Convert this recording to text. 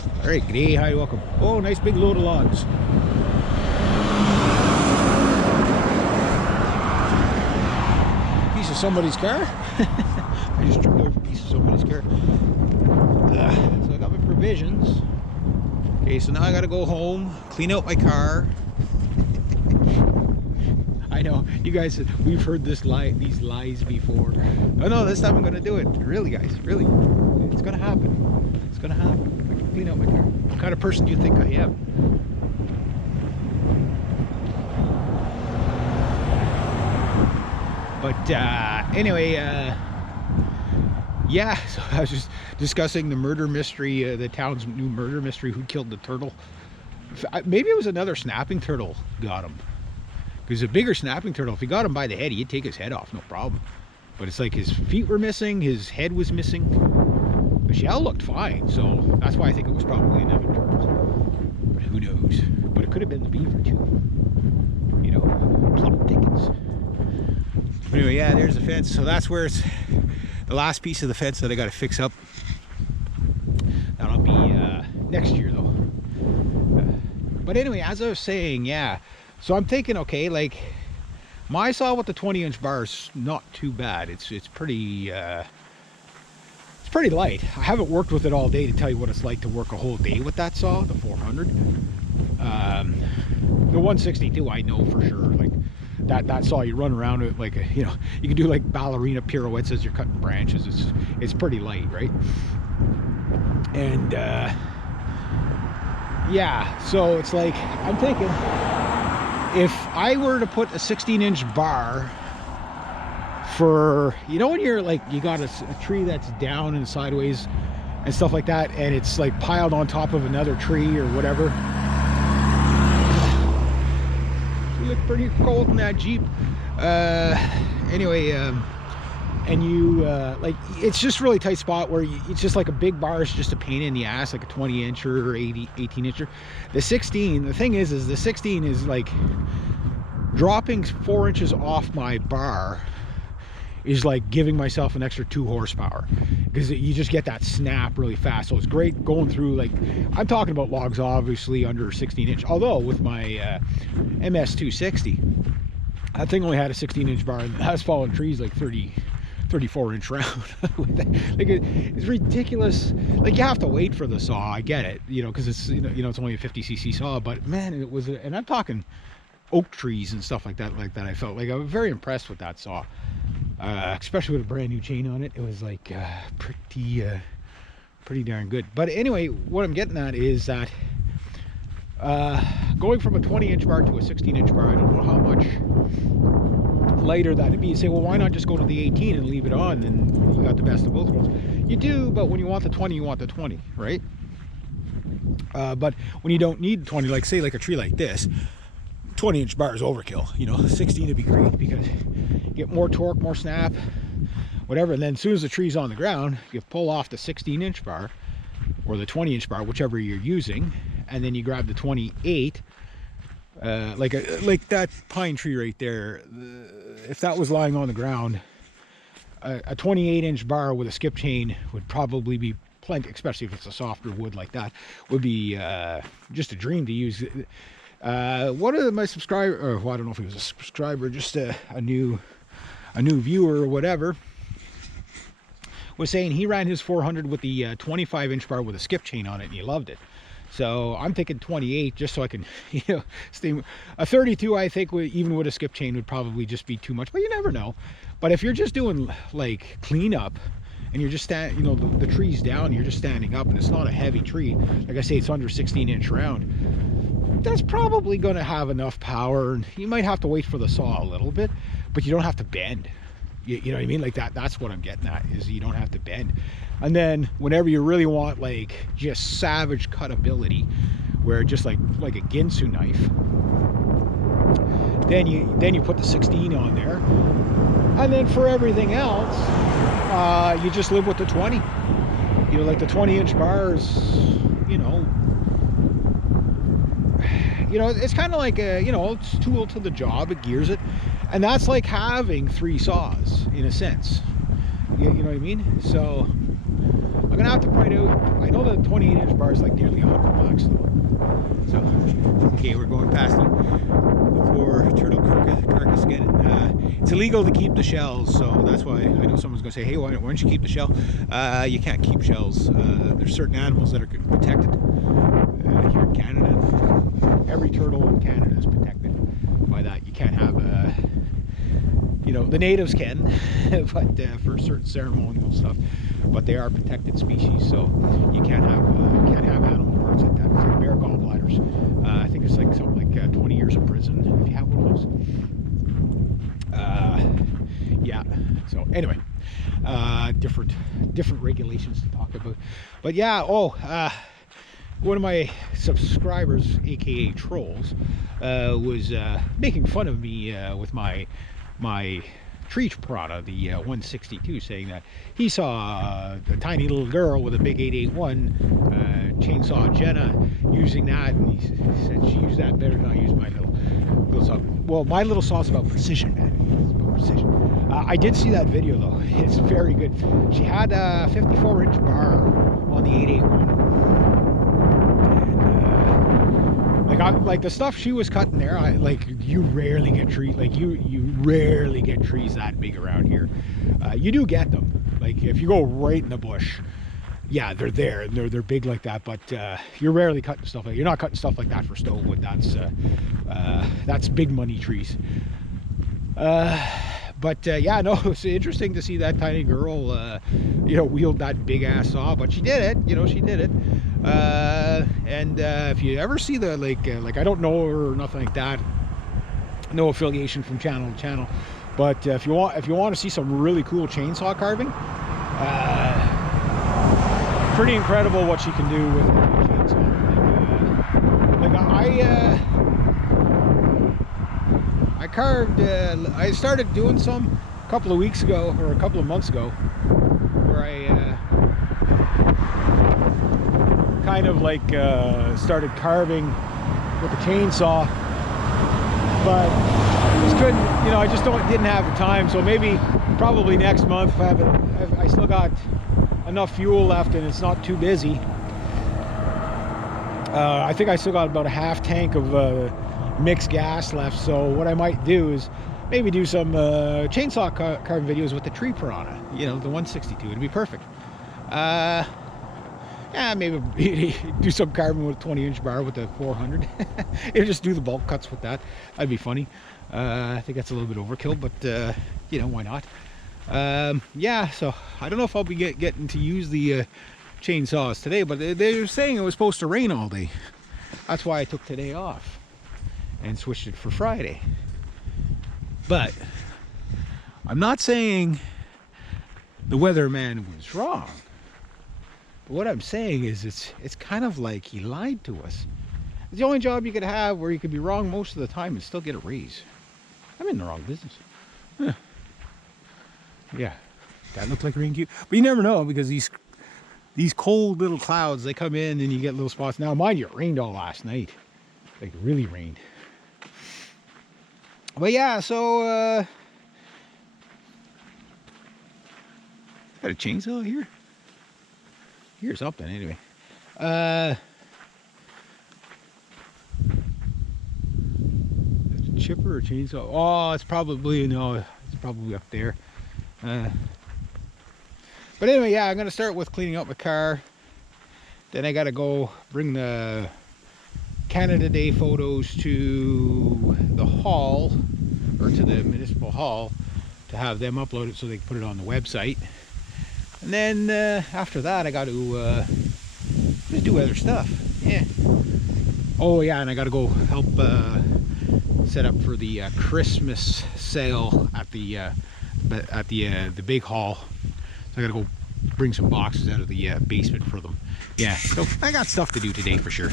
All right, good day, hi, welcome. Oh, nice big load of logs. Piece of somebody's car. I just tripped over a piece of somebody's car. So I got my provisions. Okay, so now I gotta go home, clean out my car. I know, you guys, we've heard these lies before. Oh no, this time I'm gonna do it. Really, guys, really. It's gonna happen. It's gonna happen. I can clean out my car. What kind of person do you think I am? But anyway, yeah, so I was just discussing the murder mystery, the town's new murder mystery, who killed the turtle. Maybe it was another snapping turtle got him. Because a bigger snapping turtle, if he got him by the head, he'd take his head off, no problem. But it's like his feet were missing, his head was missing. The shell looked fine, so that's why I think it was probably another turtle. But who knows? But it could have been the beaver too. You know, plot thickens. But anyway, yeah, there's the fence. So that's where it's the last piece of the fence that I got to fix up. That'll be next year though. But anyway, as I was saying, yeah. So I'm thinking, okay, like my saw with the 20-inch bar is not too bad. It's pretty light. I haven't worked with it all day to tell you what it's like to work a whole day with that saw, the 400. The 162, I know for sure. Like that saw, you run around it like you know, you can do like ballerina pirouettes as you're cutting branches. It's pretty light, right? And yeah, so it's like I'm thinking, if I were to put a 16-inch bar for, you know, when you're like, you got a tree that's down and sideways and stuff like that, and it's like piled on top of another tree or whatever. You look pretty cold in that Jeep. Anyway, and you, like, it's just really tight spot where it's just like a big bar is just a pain in the ass, like a 20-incher or 18-incher. The 16, the thing is the 16 is like dropping 4 inches off my bar is like giving myself an extra 2 horsepower, because you just get that snap really fast. So it's great going through, like, I'm talking about logs obviously under 16-inch, although with my MS260, that thing only had a 16-inch bar and I was following trees like 34-inch round. Like it's ridiculous. Like, you have to wait for the saw, I get it, you know, because it's, you know, it's only a 50cc saw, but man, it was and I'm talking oak trees and stuff like that. I felt like I was very impressed with that saw, especially with a brand new chain on it. It was like pretty darn good. But anyway, what I'm getting at is that going from a 20-inch bar to a 16-inch bar, I don't know how much lighter that'd be. You say, well, why not just go to the 18 and leave it on, and you got the best of both worlds. You do, but when you want the 20, you want the 20, right? But when you don't need 20, like say like a tree like this, 20-inch bar is overkill. You know, 16 would be great because you get more torque, more snap, whatever. And then as soon as the tree's on the ground, you pull off the 16-inch bar or the 20-inch bar, whichever you're using, and then you grab the 28. Like that pine tree right there, if that was lying on the ground, a 28-inch bar with a skip chain would probably be plenty, especially if it's a softer wood like that, would be just a dream to use. One of my subscribers, or well, I don't know if he was a subscriber, just a new viewer or whatever, was saying he ran his 400 with the 25-inch bar with a skip chain on it and he loved it. So I'm thinking 28, just so I can, you know, stay. A 32, I think, even with a skip chain, would probably just be too much, but you never know. But if you're just doing like cleanup and you're just you know, the tree's down, you're just standing up, and it's not a heavy tree, like I say, it's under 16-inch round, that's probably going to have enough power. And you might have to wait for the saw a little bit, but you don't have to bend. You know what I mean? Like that's what I'm getting at, is you don't have to bend. And then whenever you really want like just savage cut ability, where just like a Ginsu knife, then you put the 16 on there, and then for everything else, you just live with the 20. You know, like the 20-inch bars, you know, it's kind of like a, you know, it's tool to the job, it gears it, and that's like having 3 saws in a sense. You know what I mean? So I'm gonna have to find out. I know the 28-inch bar is like nearly $100 though. So, okay, we're going past the poor turtle carcass again. It's illegal to keep the shells, so that's why I know someone's gonna say, hey, why don't you keep the shell? You can't keep shells. There's certain animals that are protected here in Canada. Every turtle in Canada is protected by that. You can't have you know, the natives can, but for certain ceremonial stuff, but they are protected species, so you can't have animal birds like that. It's like bear gallbladders. I think it's like something like 20 years in prison if you have one of those. Yeah. So anyway, different regulations to talk about, but yeah. One of my subscribers, aka trolls, was making fun of me with my tree piranha, the 162, saying that he saw a tiny little girl with a big 881 chainsaw Jenna using that, and he said she used that better than I used my little saw. Well, my little saw is about precision, man. It's about precision. I did see that video though. It's very good. She had a 54-inch bar on the 881. Like the stuff she was cutting there, you rarely get trees. Like you rarely get trees that big around here. You do get them. Like if you go right in the bush, yeah, they're there and they're big like that. But you're rarely cutting stuff like, you're not cutting stuff like that for stovewood. That's big money trees. But yeah, no, it's interesting to see that tiny girl, you know, wield that big ass saw. But she did it, you know, she did it. And if you ever see the like I don't know her or nothing like that, no affiliation from channel to channel. But if you want to see some really cool chainsaw carving, pretty incredible what she can do with a chainsaw. I carved, I started doing some a couple of weeks ago, or a couple of months ago, where I kind of like started carving with the chainsaw, but just couldn't, you know, I just didn't have the time. So maybe probably next month, if I still got enough fuel left and it's not too busy. I think I still got about a half tank of mixed gas left, so what I might do is maybe do some chainsaw carving videos with the tree piranha, you know, the 162. It'd be perfect. Yeah, maybe do some carving with a 20-inch bar with the 400. Or just do the bulk cuts with that. That'd be funny. I think that's a little bit overkill, but you know, why not? Yeah, so I don't know if I'll be getting to use the chainsaws today, but they were saying it was supposed to rain all day. That's why I took today off and switched it for Friday. But I'm not saying the weatherman was wrong. But what I'm saying is it's kind of like he lied to us. It's the only job you could have where you could be wrong most of the time and still get a raise. I'm in the wrong business. Huh. Yeah, that looked like rain cube. But you never know, because these cold little clouds, they come in and you get little spots. Now, mind you, it rained all last night. Like, really rained. But yeah, so got a chainsaw here? Here's something anyway. A chipper or chainsaw? Oh, it's probably, no, it's probably up there. But anyway, yeah, I'm gonna start with cleaning up my car. Then I gotta go bring the Canada Day photos to the hall, or to the municipal hall, to have them uploaded so they can put it on the website. And then after that, I got to just do other stuff. Yeah. Oh yeah, and I got to go help set up for the Christmas sale at the big hall. So I got to go bring some boxes out of the basement for them. Yeah. So I got stuff to do today for sure.